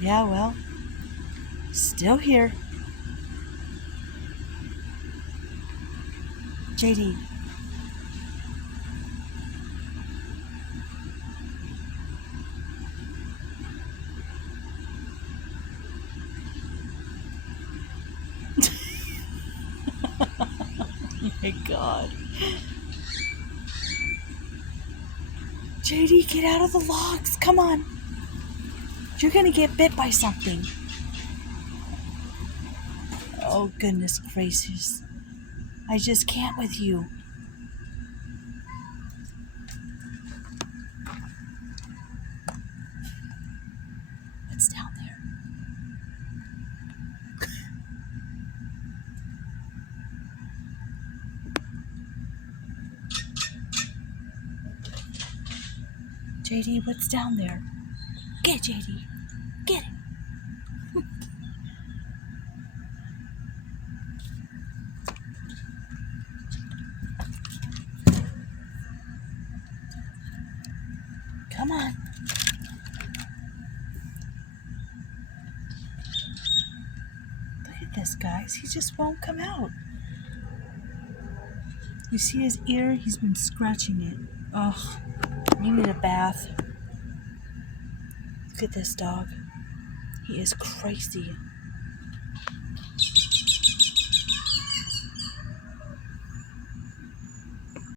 Yeah, well, still here. JD. Oh my God. JD, get out of the logs. Come on. You're gonna get bit by something. Oh, goodness gracious. I just can't with you. What's down there? JD, what's down there? Get it, JD. Get it. Come on. Look at this, guys. He just won't come out. You see his ear? He's been scratching it. Ugh. You need a bath. Look at this dog. He is crazy.